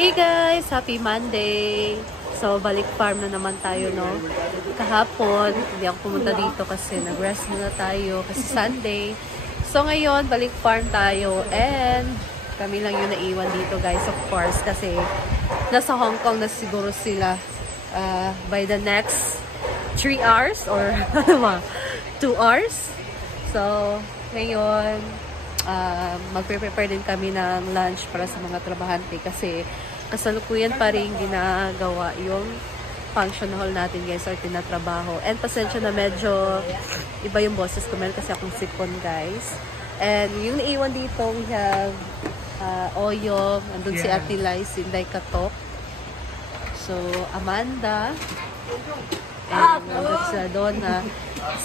Hey guys! Happy Monday! So, balik farm na naman tayo, no? Kahapon, hindi ako pumunta dito kasi nag-rest muna tayo kasi Sunday. So, ngayon, balik farm tayo and kami lang yung naiwan dito, guys, of course, kasi nasa Hong Kong na siguro sila by the next 3 hours or 2 hours. So, ngayon, magpe-prepare din kami ng lunch para sa mga trabahante kasi kasalukuyan pa rin ginagawa yung function hall natin, guys, or tinatrabaho. And pasensya na medyo iba yung boses ko meron kasi akong sipon, guys. And yung naiwan dito, we have Oyo, andun si Ate Lai, si Inday Katok. So, Amanda. And nandun sila doon na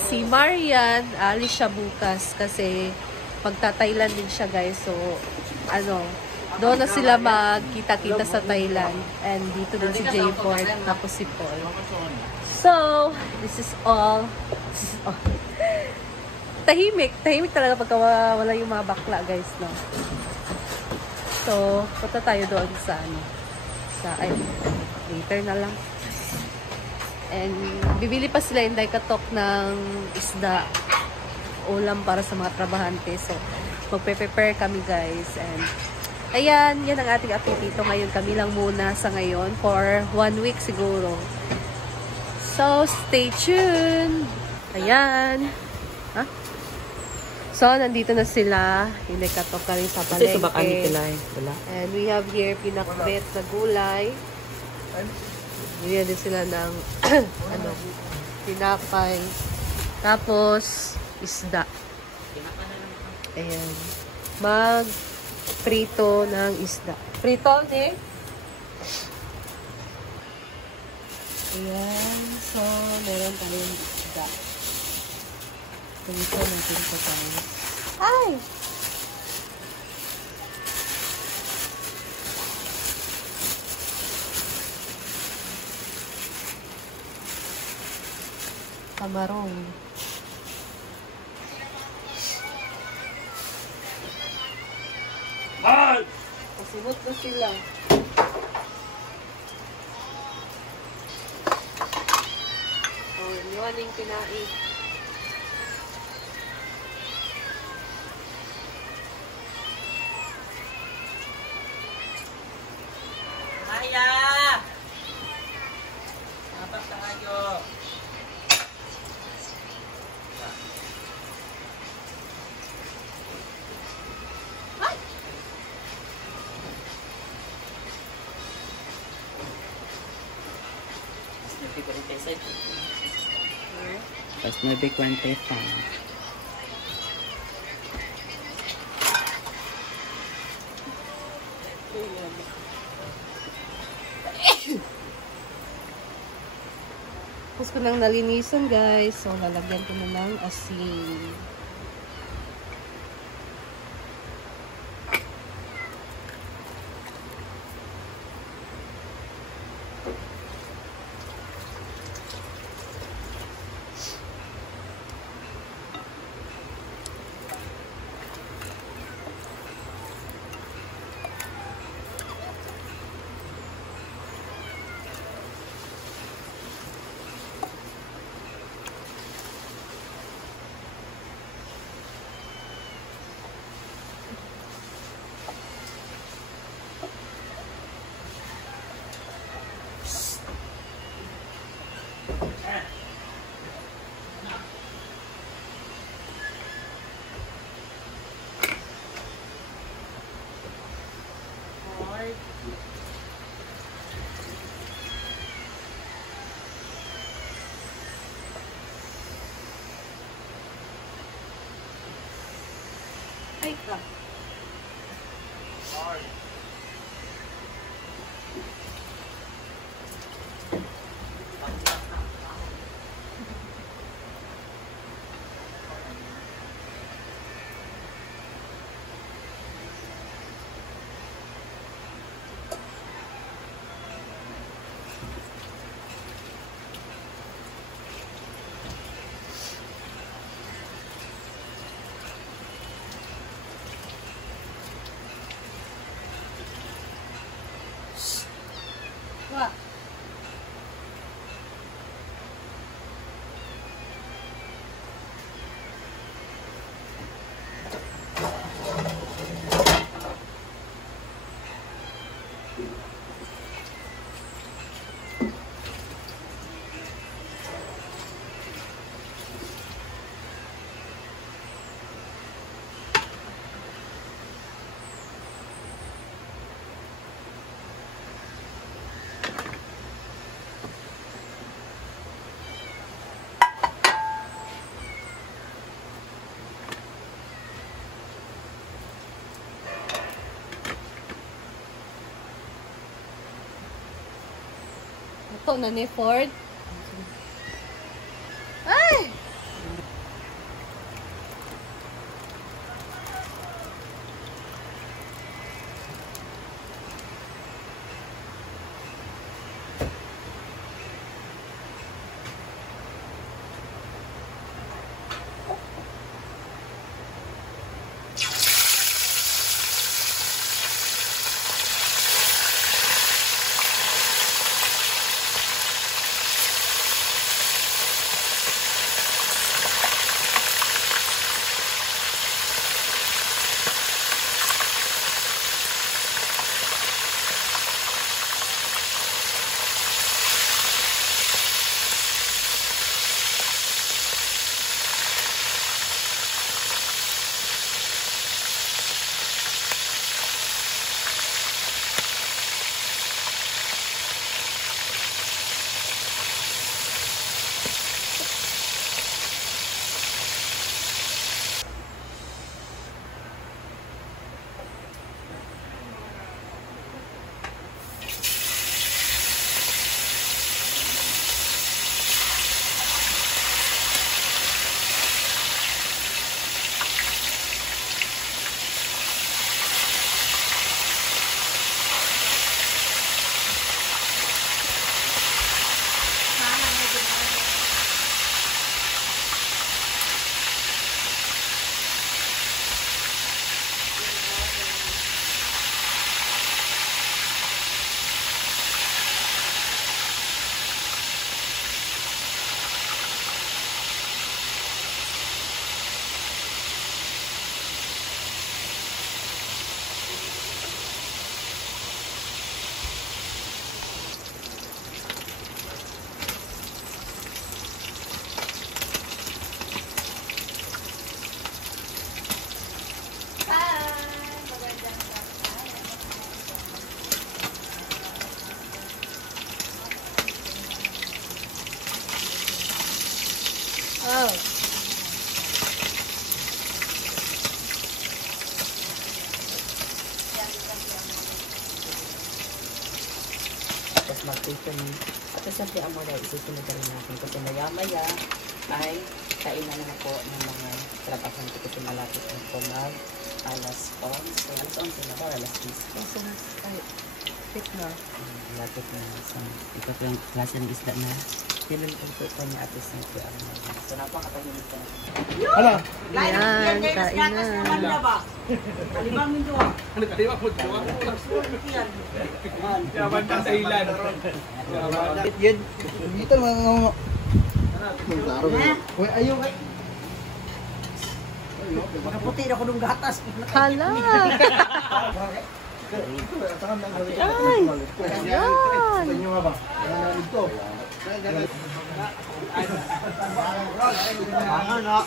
si Marian, alis siya bukas kasi magta-Thailand din siya, guys. So, doon na sila magkita-kita sa Thailand. And dito din si J-Port, tapos si Paul. So, this is all. Tahimik talaga pagka wala yung mga bakla, guys, no? So, punta tayo doon sa, later na lang. And, bibili pa sila Inday Katok ng isda, ulam para sa mga trabahante. So, magpe-prepare kami, guys. And, ayan, yan ang ating update dito. Ngayon, kami lang muna sa ngayon for 1 week siguro. So, stay tuned! Ayan. So, nandito na sila. Hindi katok ka rin sa palengke. And we have here pinakbet na gulay. Bigyan din sila ng pinakay. Tapos, isda. Ayan. Prito ng isda. Prito, ne? Ayan. So, meron tayong isda. Prito natin ito, guys. Ay! Kamarong. Pasimot na sila. Oh, yun yung kinain. Maya! Apa tayo? Pas 9:45. Tapos ko nang nalinisan, guys. So, lalagyan ko na ng asin. Ay, ka. Kuha. Ito na ni Ford. Ay! Oh. Tapos mag-ipon. At siyempre ang muna isusunod na rin natin. Kasi maya-maya ay kainan na po ng mga trabahan ko kasi malapit na po mag alas 11. Alas 11 na ba? Alas 10. Kasi ay, fit na. Malapit na. So, ito po yung klase ng isda na pinunod po po niya atis ng po ang mga. So, napakatahimik ka na. Yan, kain na. Kalimang minuto ah. Yaman ka sa ilan. Yun. Dito mga Uy, ayaw kay. Nakaputi na ko nung gatas. Hala! Ay! Ayan! Inyo nga ba? Ito. Ano na?